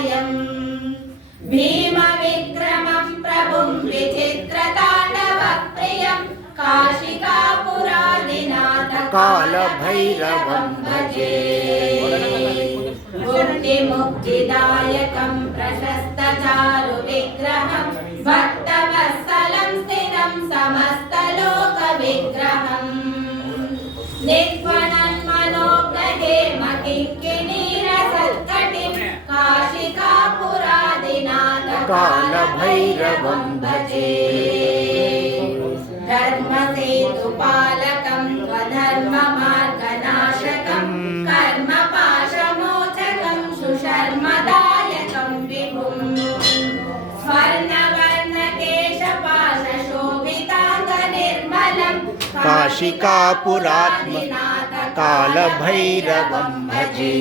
सहायम् भीमविक्रमं प्रभुं विचित्रताण्डवप्रियं काशिकापुरादिनाथ कालभैरवं भजे। मुक्तिदायकं प्रशस्तचारुविग्रहं भक्तवत्सलं स्थिरं समस्तलोकविग्रहम् कालभैरवं भजे धर्मसेतुपालकं स्वधर्ममार्गनाशकं कर्मपाशमोचकं सुशर्मदायकं विभुम् स्वर्णवर्णकेशपाशशोभिताङ्गनिर्मलं काशिकापुरात्म कालभैरवं भजे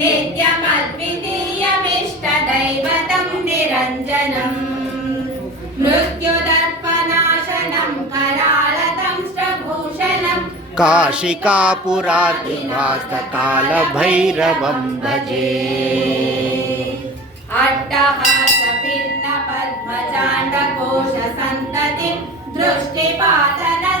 नित्यमद्वितीयमिष्टदैवतं निरञ्जनम् मृत्युदर्पनाशनं कराळदंष्ट्रभूषणं काशिकापुरादिभासकालभैरवं भजे। अट्टहासभिन्नपद्मचाण्डकोशसन्ततिं दृष्टिपातनष्टपापजालमुग्रशासनम्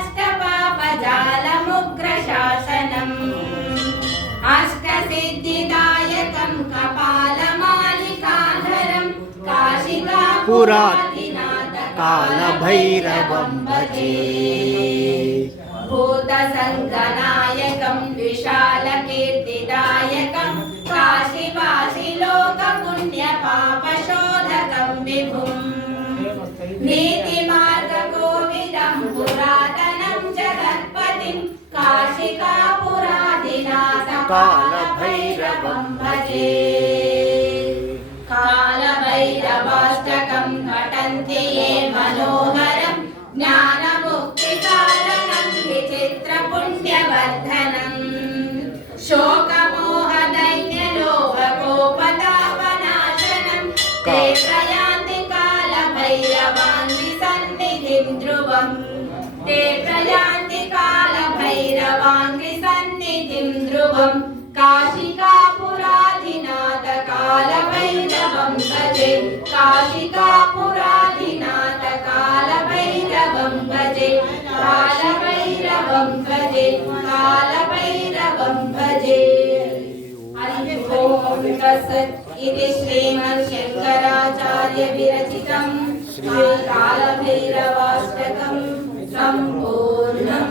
काशिकापुरादिनाथ कालभैरवं भजे। भूतसङ्गनायकं विशालकीर्तिदायकं काशिवासिलोकपुण्यपापशोधकं विभुम्। नीतिमार्गकोविदं पुरातनं जगत्पतिं काशिकापुरादिनाथ कालभैरवं भजे। ప్రయాంతి కాల భైరవాన్ని సన్నిధిం ధ్రువం. తే ప్రయాంతి కాల భైరవాన్ని సన్నిధిం ధ్రువం. కాశికాపురాధినాథ కాల భైరవం భజే. కాశికాపురాధినాథ కాల భైరవం భజే. కాల భైరవం భజే. కాల భైరవం భజే. ఇది శ్రీమన్ శంకరాచార్య విరచితం శ్రీకాళభైరవాష్టకం సంపూర్ణం